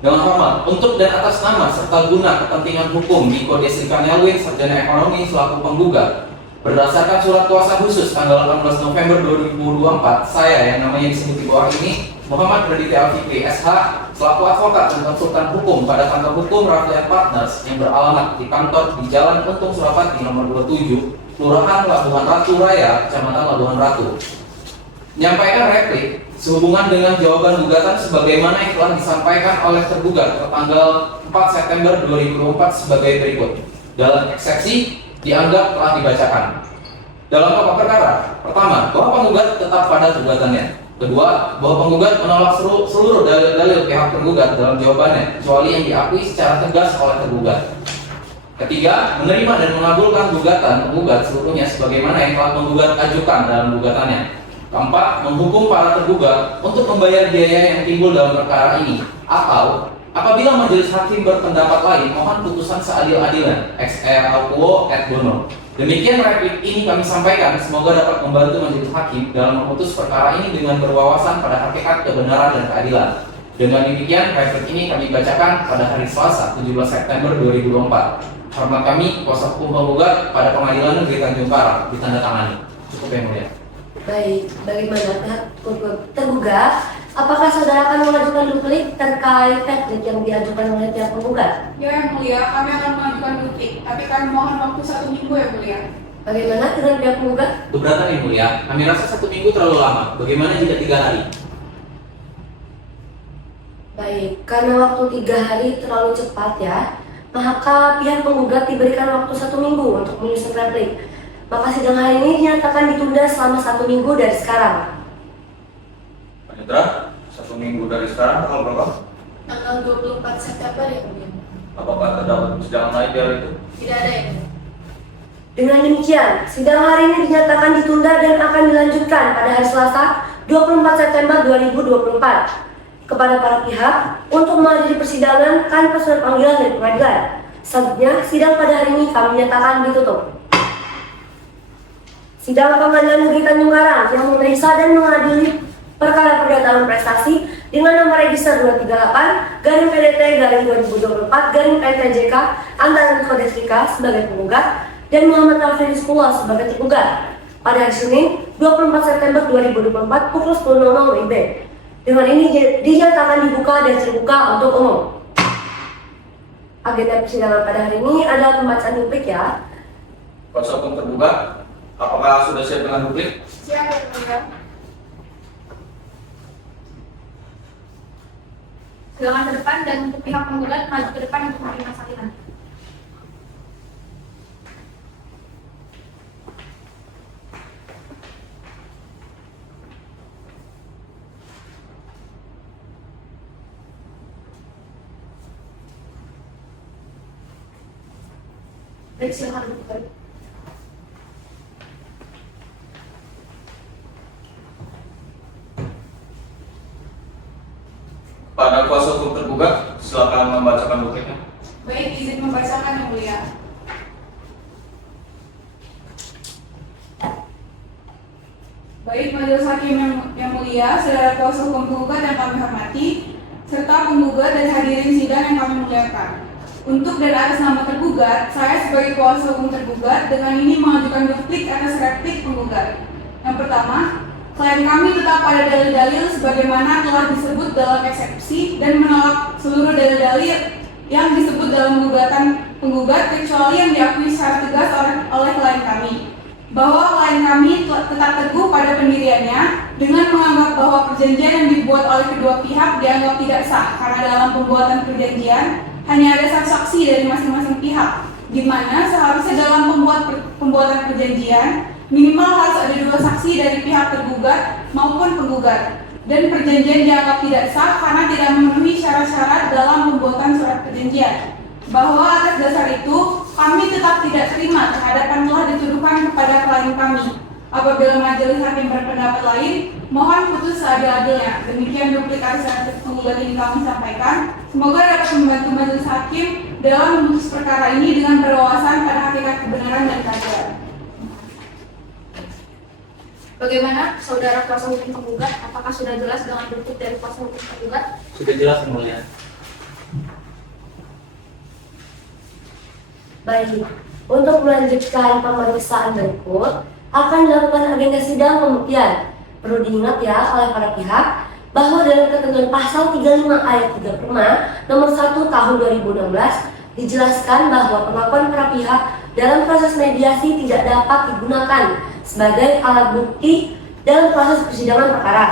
Dengan hormat, untuk dan atas nama serta guna kepentingan hukum Miko Deslika Nelwin, sarjana ekonomi selaku penggugat, berdasarkan surat kuasa khusus tanggal 18 November 2024, saya yang namanya disebut di bawah ini, Muhammad Raditya Alfikri SH, selaku advokat dan konsultan hukum pada kantor hukum Raflian Partners yang beralamat di kantor di Jalan Untung Surapati nomor 27, Kelurahan Labuhan Ratu Raya, Kecamatan Labuhan Ratu. Menyampaikan replik sehubungan dengan jawaban gugatan sebagaimana yang telah disampaikan oleh tergugat tertanggal 4 September 2024 sebagai berikut. Dalam eksepsi dianggap telah dibacakan. Dalam pokok perkara, pertama, bahwa penggugat tetap pada gugatannya. Kedua, bahwa penggugat menolak seluruh dalil-dalil pihak tergugat dalam jawabannya, kecuali yang diakui secara tegas oleh tergugat. Ketiga, menerima dan mengabulkan gugatan penggugat seluruhnya sebagaimana yang telah penggugat ajukan dalam gugatannya. Keempat, menghukum para tergugat untuk membayar biaya yang timbul dalam perkara ini, atau apabila majelis hakim berpendapat lain, mohon putusan seadil-adilnya, ex equo et bono. Demikian replik ini kami sampaikan, semoga dapat membantu majelis hakim dalam memutus perkara ini dengan berwawasan pada hakikat kebenaran dan keadilan. Dengan demikian, replik ini kami bacakan pada hari Selasa, 17 September 2024. Hormat kami, kuasa hukum penggugat pada Pengadilan Negeri Tanjung Karang, ditandatangani. Cukup yang mulia. Baik, bagaimana pihak tergugat? Apakah saudara akan mengajukan duplik terkait replik yang diajukan oleh pihak penggugat? Ya yang mulia, kami akan mengajukan duplik, tapi kami mohon waktu 1 minggu yang mulia. Bagaimana dengan pihak penggugat? Keberatan yang mulia, kami rasa 1 minggu terlalu lama. Bagaimana jika 3 hari? Baik, karena waktu 3 hari terlalu cepat ya, maka pihak penggugat diberikan waktu 1 minggu untuk menyusun replik. Maka sidang hari ini dinyatakan ditunda selama 1 minggu dari sekarang. Panitra, 1 minggu dari sekarang tanggal berapa? Tanggal 24 September ya mulia. Apakah terdapat persidangan lain di hari itu? Tidak ada ya mulia. Dengan demikian, sidang hari ini dinyatakan ditunda dan akan dilanjutkan pada hari Selasa 24 September 2024 kepada para pihak untuk menghadiri persidangan tanpa surat panggilan dari pengadilan. Selanjutnya, sidang pada hari ini kami nyatakan ditutup. Sidang Pengadilan Negeri Tanjung Karang yang memeriksa dan mengadili perkara perdata prestasi dengan nomor register 238/PDT/2024/PNTJK antara Miko Deslika sebagai penggugat dan Muhammad Alfiris Pula sebagai tergugat pada hari Senin 24 September 2024 pukul 10.00 WIB. Dengan ini dinyatakan dibuka dan terbuka untuk umum. Agenda persidangan pada hari ini adalah pembacaan duplik ya. Kuasa hukum tergugat, apakah sudah siap dengan duplik? Siap yang mulia. Silakan ke depan dan untuk pihak penggugat maju ke depan untuk menerima salinan. Baik, silakan duduk. Pada kuasa hukum tergugat, silakan membacakan dupliknya. Baik, izin membacakan yang mulia. Baik, majelis hakim yang mulia, saudara kuasa hukum penggugat yang kami hormati, serta penggugat dan hadirin sidang yang kami muliakan. Untuk dan atas nama tergugat, saya sebagai kuasa hukum tergugat dengan ini mengajukan duplik atas replik penggugat. Yang pertama, klien kami tetap pada dalil-dalil sebagaimana telah disebut dalam eksepsi dan menolak seluruh dalil-dalil yang disebut dalam gugatan penggugat kecuali yang diakui secara tegas oleh klien kami. Bahwa klien kami tetap teguh pada pendiriannya dengan menganggap bahwa perjanjian yang dibuat oleh kedua pihak dianggap tidak sah karena dalam pembuatan perjanjian hanya ada saksi dari masing-masing pihak, di mana seharusnya dalam pembuatan perjanjian minimal harus ada 2 saksi dari pihak tergugat maupun penggugat, dan perjanjian dianggap tidak sah karena tidak memenuhi syarat-syarat dalam pembuatan surat perjanjian. Bahwa atas dasar itu kami tetap tidak terima terhadap yang telah dituduhkan kepada klien kami. Apabila majelis hakim berpendapat lain, mohon putus seadil-adilnya. Demikian duplikasi saat penggugat ini kami sampaikan. Semoga dapat membantu majelis hakim dalam memutus perkara ini dengan berwawasan pada hakikat kebenaran dan keadilan. Bagaimana saudara kuasa hukum penggugat? Apakah sudah jelas dengan bukti dari kuasa hukum penggugat? Sudah jelas yang mulia. Baik, untuk melanjutkan pemeriksaan berikut akan dilakukan agenda sidang pembuktian. Perlu diingat ya oleh para pihak bahwa dalam ketentuan pasal 35 ayat 3 Perma nomor 1 tahun 2016 dijelaskan bahwa pengakuan para pihak dalam proses mediasi tidak dapat digunakan sebagai alat bukti dalam proses persidangan perkara.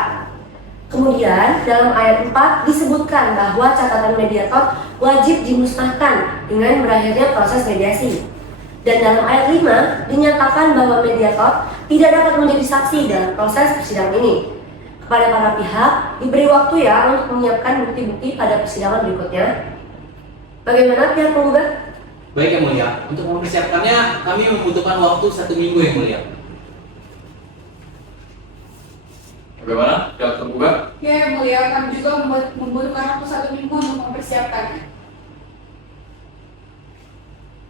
Kemudian dalam ayat 4 disebutkan bahwa catatan mediator wajib dimusnahkan dengan berakhirnya proses mediasi. Dan dalam ayat 5 dinyatakan bahwa mediator tidak dapat menjadi saksi dalam proses persidangan ini. Kepada para pihak diberi waktu ya untuk menyiapkan bukti-bukti pada persidangan berikutnya. Bagaimana pihak penggugat? Baik yang mulia, untuk mempersiapkannya kami membutuhkan waktu 1 minggu yang mulia. Bagaimana? Pihak tergugat? Ya, Yang Mulia, kami juga membutuhkan waktu 1 minggu untuk mempersiapkannya.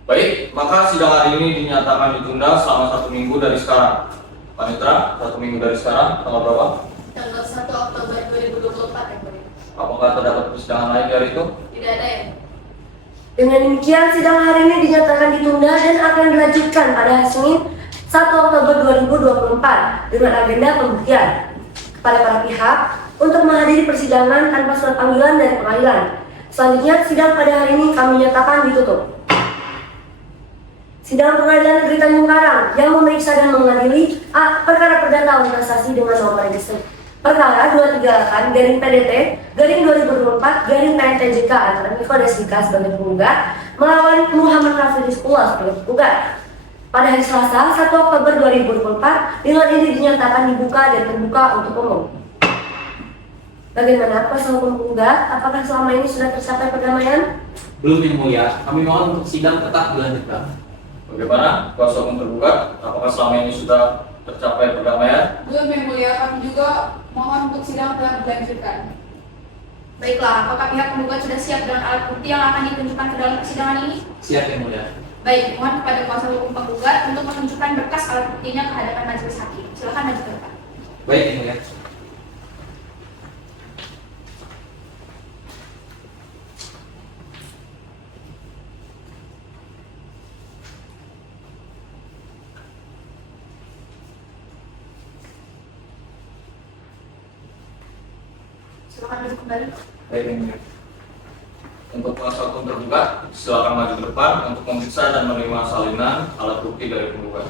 Baik, maka sidang hari ini dinyatakan ditunda selama 1 minggu dari sekarang. Panitra, 1 minggu dari sekarang, tanggal berapa? Tanggal 1 Oktober 2024 yang mulia. Apakah terdapat persidangan lain dari itu? Tidak ada ya? Dengan demikian sidang hari ini dinyatakan ditunda dan akan dilanjutkan pada hari Senin 1 Oktober 2024 dengan agenda pembuktian kepada para pihak untuk menghadiri persidangan tanpa surat panggilan dari pengadilan. Selanjutnya sidang pada hari ini kami nyatakan ditutup. Sidang Pengadilan Negeri Tanjung Karang yang memeriksa dan mengadili perkara perdata organisasi dengan nomor register perkara 238-PDT-2024-PNTJK antara Niko Deslika sebagai penggugat melawan Muhammad Rafi Rizkullah sebagai penggugat pada hari Selasa 1 Oktober 2024 dengan ini dinyatakan dibuka dan terbuka untuk umum. Bagaimana kuasa hukum penggugat? Apakah selama ini sudah tercapai perdamaian? Belum yang mulia, kami mohon untuk sidang tetap dilanjutkan. Bagaimana? Kuasa hukum tergugat, apakah selama ini sudah tercapai perdamaian? Belum Yang Mulia, kami juga mohon untuk sidang tetap dilanjutkan. Baiklah, apakah pihak penggugat sudah siap dengan alat bukti yang akan ditunjukkan ke dalam persidangan ini? Siap yang mulia. Baik, mohon kepada kuasa hukum penggugat untuk menunjukkan berkas alat buktinya ke hadapan majelis hakim. Silakan maju ke depan. Baik yang mulia. Silakan maju kembali. Baik, yang mulia. Untuk kuasa hukum tergugat, silakan maju ke depan untuk memeriksa dan menerima salinan alat bukti dari penggugat.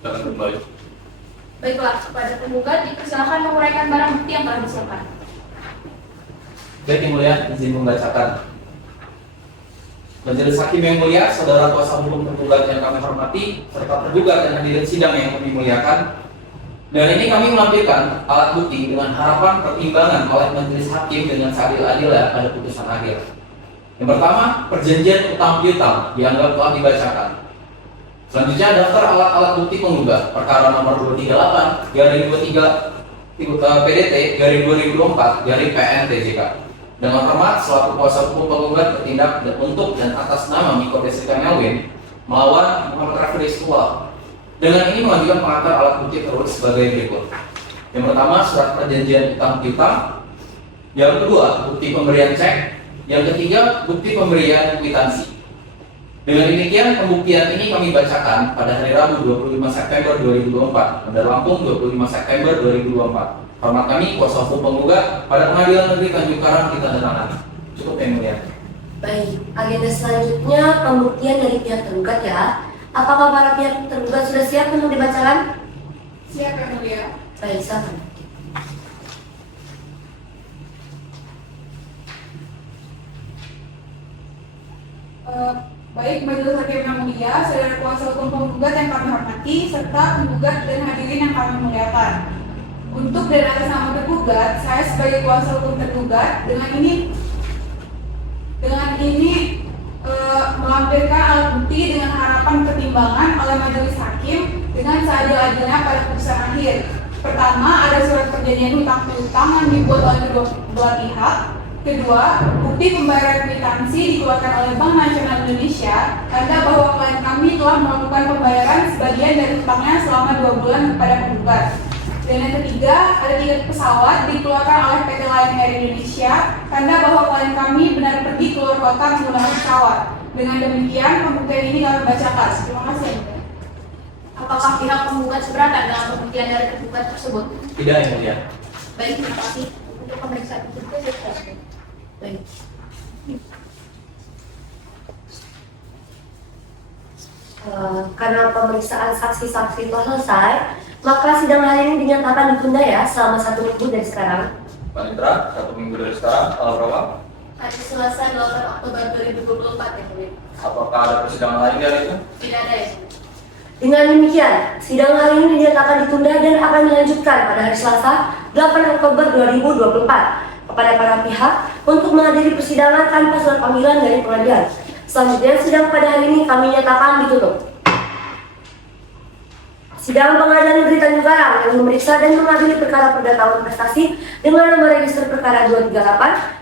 Silakan kembali. Baiklah, kepada penggugat dipersilakan menguraikan barang bukti yang telah disiapkan. Baik yang mulia, izin membacakan. Majelis Hakim yang mulia, saudara kuasa hukum tergugat yang kami hormati, serta tergugat dan hadirin sidang yang kami muliakan. Dan ini kami melampirkan alat bukti dengan harapan pertimbangan oleh majelis hakim dengan seadil-adilnya pada putusan akhir. Yang pertama, perjanjian utang piutang dianggap telah dibacakan. Selanjutnya, daftar alat-alat bukti penggugat perkara nomor 238-PDT-2024-PNTJK. Dengan hormat, selaku kuasa hukum penggugat bertindak untuk dan atas nama Niko Deslika Melwin melawan Muhammad Rafi Rizkullah. Dengan ini mengajukan pengantar alat bukti tersebut sebagai berikut. Yang pertama, surat perjanjian utang piutang. Yang kedua, bukti pemberian cek. Yang ketiga, bukti pemberian kwitansi. Dengan demikian, pembuktian ini kami bacakan pada hari Rabu 25 September 2024, pada Lampung 25 September 2024. Hormat kami, kuasa hukum penggugat pada Pengadilan Negeri Tanjung Karang ditandatangani. Cukup yang mulia. Baik, agenda selanjutnya pembuktian dari pihak tergugat ya. Apakah para pihak tergugat sudah siap untuk dibacakan? Siap Yang Mulia. Baik, silakan. Baik, Majelis Hakim yang mulia, saudara kuasa hukum penggugat yang kami hormati, serta penggugat dan hadirin yang kami muliakan. Untuk dan atas nama tergugat, saya sebagai kuasa hukum tergugat dengan ini pertimbangan oleh majelis hakim dengan seadil-adilnya pada putusan akhir. Pertama, ada surat perjanjian hutang piutang yang dibuat oleh kedua belah pihak. Kedua, bukti pembayaran kwitansi dikeluarkan oleh Bank Nasional Indonesia tanda bahwa klien kami telah melakukan pembayaran sebagian dari hutangnya selama 2 bulan kepada penggugat. Dan yang ketiga, ada tiket pesawat dikeluarkan oleh PT Lion Air Indonesia tanda bahwa klien kami benar pergi keluar kota menggunakan pesawat. Dengan demikian, pembuktian ini kami bacakan. Terima kasih. Apakah pihak penggugat seberatan dalam pembuktian dari tergugat tersebut? Tidak, Yang Mulia. Baik, terima kasih. Untuk pemeriksaan berikutnya, baik. Karena pemeriksaan saksi-saksi telah selesai, maka sidang hari ini dinyatakan ditunda ya selama 1 minggu dari sekarang. Panitra, 1 minggu dari sekarang, tanggal berapa? Hari Selasa 8 Oktober 2024 ya, Mulia. Apakah ada persidangan lain dari itu? Tidak ada ya, Mulia. Dengan demikian, sidang hari ini dinyatakan ditunda dan akan dilanjutkan pada hari Selasa 8 Oktober 2024 kepada para pihak untuk menghadiri persidangan tanpa surat panggilan dari pengadilan. Selanjutnya, sidang pada hari ini kami nyatakan ditutup. Sidang Pengadilan Negeri Tanjung Karang yang memeriksa dan mengadili perkara perdata uang prestasi dengan nomor register perkara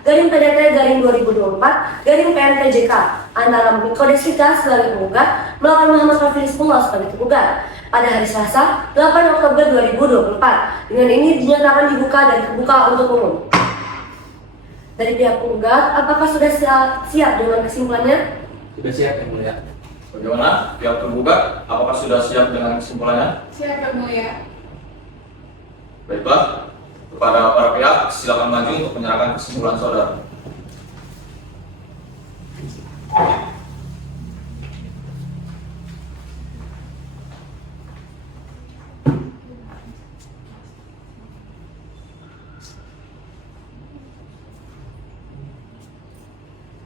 238/PDT/2024/PNPJK antara Miko Deslita sebagai penggugat melawan Muhammad Rafilis Pullah sebagai tergugat pada hari Selasa 8 Oktober 2024. Dengan ini dinyatakan dibuka dan terbuka untuk umum. Dari pihak penggugat, apakah sudah siap dengan kesimpulannya? Sudah siap, Yang Mulia. Bagaimana? Pihak tergugat, apakah sudah siap dengan kesimpulannya? Siap, Yang Mulia. Baiklah, kepada para pihak silakan maju untuk menyerahkan kesimpulan saudara.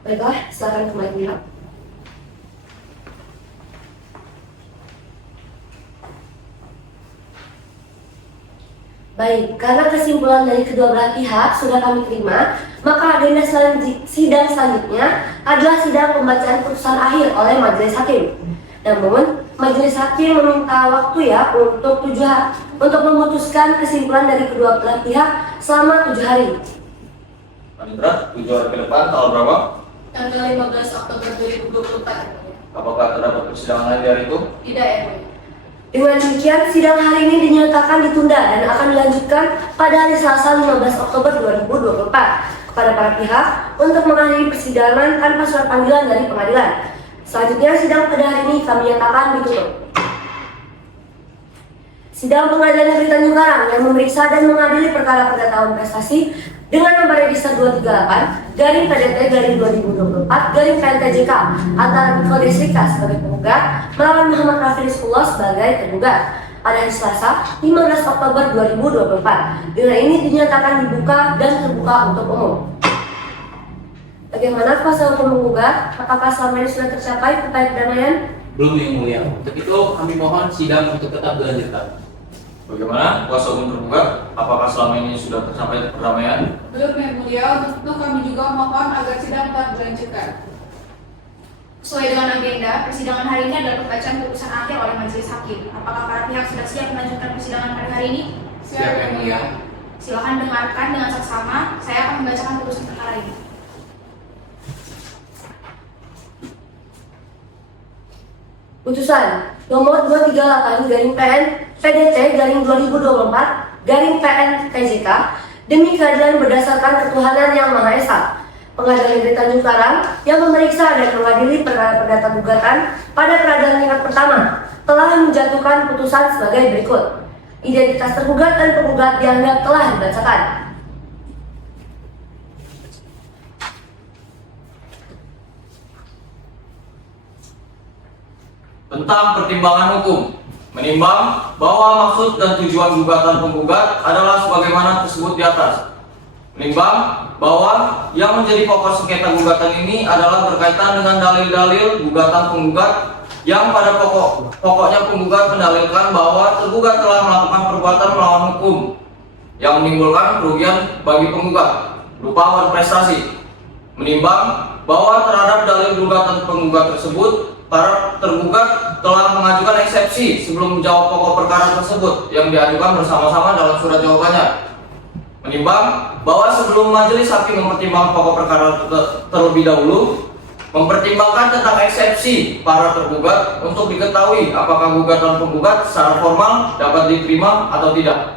Baiklah, silakan kembali pihak. Baik, karena kesimpulan dari kedua belah pihak sudah kami terima, maka agenda sidang selanjutnya adalah sidang pembacaan putusan akhir oleh majelis hakim. Namun, majelis hakim meminta waktu ya untuk memutuskan kesimpulan dari kedua belah pihak selama 7 hari. Panitra, 7 hari ke depan, tanggal berapa? Tanggal 15 Oktober 2024 ya, Mulia. Apakah terdapat persidangan lain dari itu? Tidak ya, Mulia. Dengan demikian, sidang hari ini dinyatakan ditunda dan akan dilanjutkan pada hari Selasa 15 Oktober 2024 kepada para pihak untuk menghadiri persidangan tanpa surat panggilan dari pengadilan. Selanjutnya, sidang pada hari ini kami nyatakan ditutup. Sidang Pengadilan Negeri Tanjung Karang yang memeriksa dan mengadili perkara perdata uang prestasi dengan nomor register 238/PDT/2024/PNPJK antara Miko Deslita sebagai penggugat melawan Muhammad Rafilis Pullah sebagai tergugat pada hari Selasa 15 Oktober 2024. Dengan ini dinyatakan dibuka dan terbuka untuk umum. Bagaimana kuasa hukum menggugat? Apakah selama ini sudah tercapai upaya perdamaian? Belum, Yang Mulia. Untuk itu kami mohon sidang untuk tetap dilanjutkan. Bagaimana kuasa hukum tergugat? Apakah selama ini sudah tercapai perdamaian? Belum, Yang Mulia. Untuk itu kami juga mohon agar sidang tetap dilanjutkan. Sesuai dengan agenda, persidangan hari ini adalah pembacaan putusan akhir oleh majelis hakim. Apakah para pihak sudah siap melanjutkan persidangan pada hari ini? Siap, Yang Mulia. Silakan dengarkan dengan saksama. Saya akan membacakan putusan perkara ini. Putusan nomor 238/PN/PDT/2024/PNPJK demi keadilan berdasarkan ketuhanan yang Maha Esa. Pengadilan Negeri Tanjung Karang yang memeriksa dan mengadili perkara perdata gugatan pada peradilan tingkat pertama telah menjatuhkan putusan sebagai berikut. Identitas tergugat dan penggugat dianggap telah dibacakan. Tentang pertimbangan hukum, menimbang bahwa maksud dan tujuan gugatan penggugat adalah sebagaimana tersebut di atas. Menimbang bahwa yang menjadi pokok sengketa gugatan ini adalah berkaitan dengan dalil-dalil gugatan penggugat yang pada pokoknya penggugat mendalilkan bahwa tergugat telah melakukan perbuatan melawan hukum yang menimbulkan kerugian bagi penggugat berupa uang prestasi. Menimbang bahwa terhadap dalil gugatan penggugat tersebut para tergugat telah mengajukan eksepsi sebelum menjawab pokok perkara tersebut yang diajukan bersama-sama dalam surat jawabannya. Menimbang bahwa sebelum majelis hakim mempertimbangkan pokok perkara terlebih dahulu, mempertimbangkan tentang eksepsi para tergugat untuk diketahui apakah gugatan penggugat secara formal dapat diterima atau tidak.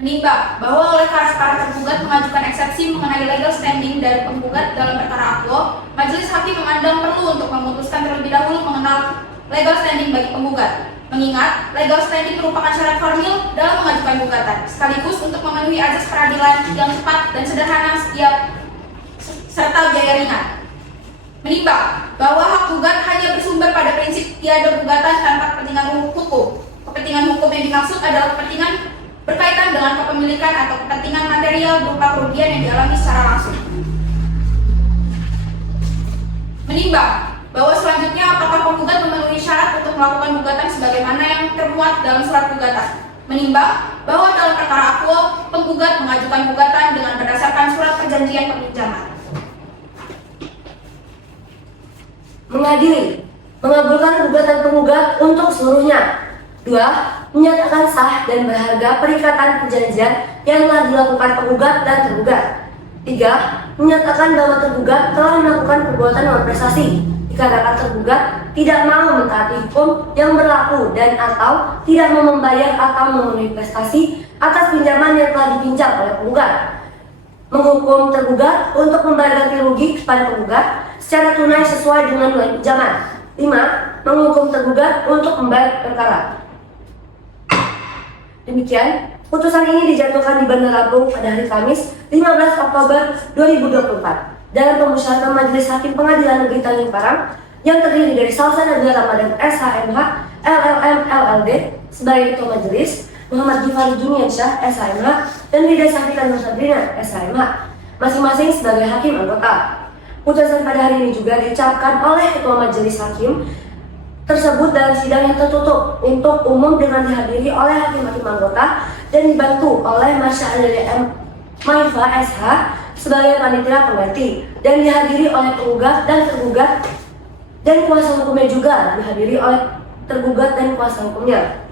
Menimbang bahwa oleh karena para tergugat mengajukan eksepsi mengenai legal standing dari penggugat dalam perkara aklo, majelis hakim memandang perlu untuk memutuskan terlebih dahulu mengenal legal standing bagi penggugat. Mengingat legal standing merupakan syarat formil dalam mengajukan gugatan, sekaligus untuk memenuhi azas peradilan yang cepat dan sederhana serta biaya ringan. Menimbang bahwa hak gugat hanya bersumber pada prinsip tiada gugatan tanpa kepentingan hukum. Kepentingan hukum yang dimaksud adalah kepentingan berkaitan dengan kepemilikan atau kepentingan material berupa kerugian yang dialami secara langsung. Menimbang bahwa selanjutnya apakah penggugat memenuhi syarat untuk melakukan gugatan sebagaimana yang termuat dalam surat gugatan. Menimbang bahwa dalam perkara akwo, penggugat mengajukan gugatan dengan berdasarkan surat perjanjian peminjaman. Mengadili, mengabulkan gugatan penggugat untuk seluruhnya. 2. Menyatakan sah dan berharga perikatan perjanjian yang telah dilakukan penggugat dan tergugat. 3. Menyatakan bahwa tergugat telah melakukan perbuatan malversasi dikarenakan tergugat tidak mau mentaati hukum yang berlaku dan atau tidak mau membayar atau memenuhi prestasi atas pinjaman yang telah dipinjam oleh penggugat. Menghukum tergugat untuk membayar ganti rugi kepada penggugat secara tunai sesuai dengan nilai pinjaman. 5. Menghukum tergugat untuk membayar perkara. Demikian, putusan ini dijatuhkan di Bandar Lampung pada hari Kamis 15 Oktober 2024 dalam pemusyawaratan Majelis Hakim Pengadilan Negeri Tanjung Karang yang terdiri dari Salsa Nabila Ramadan SHMH LLM LLD sebagai Ketua Majelis, Muhammad Gifari Juniansyah SHMH dan Rida Safika Nur Sabrina SHMH masing-masing sebagai hakim anggota. Putusan pada hari ini juga diucapkan oleh Ketua Majelis Hakim tersebut dalam sidang yang tertutup untuk umum dengan dihadiri oleh hakim-hakim anggota dan dibantu oleh Masya M. Maifa SH sebagai panitia pengganti dan dihadiri oleh penggugat dan tergugat dan kuasa hukumnya juga dihadiri oleh tergugat dan kuasa hukumnya.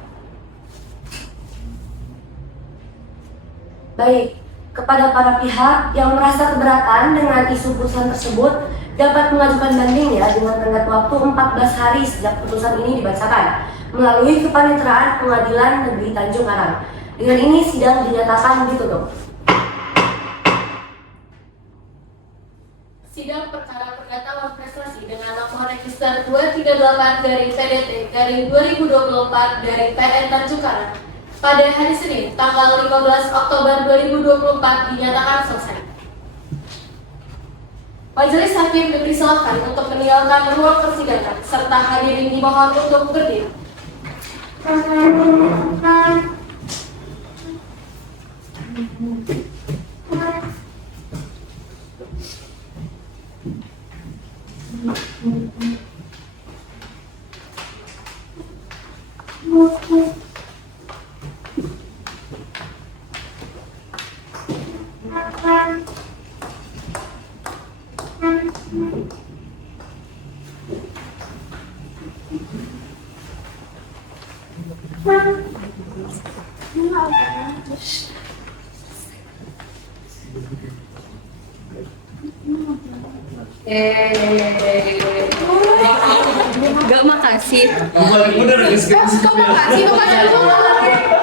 Baik, kepada para pihak yang merasa keberatan dengan isu putusan tersebut dapat mengajukan bandingnya dengan tenggat waktu 14 hari sejak putusan ini dibacakan melalui Kepaniteraan Pengadilan Negeri Tanjung Karang. Dengan ini sidang dinyatakan ditutup. Sidang perkara perdata prestasi dengan nomor register 238 dari PDT dari 2024 dari PN Tanjung Karang pada hari Senin tanggal 15 Oktober 2024 dinyatakan selesai. Majelis Hakim dipersilakan untuk meninggalkan ruang persidangan serta hadirin dimohon untuk berdiri. Gak makasih. Bukan mudah nggak sih? Makasih.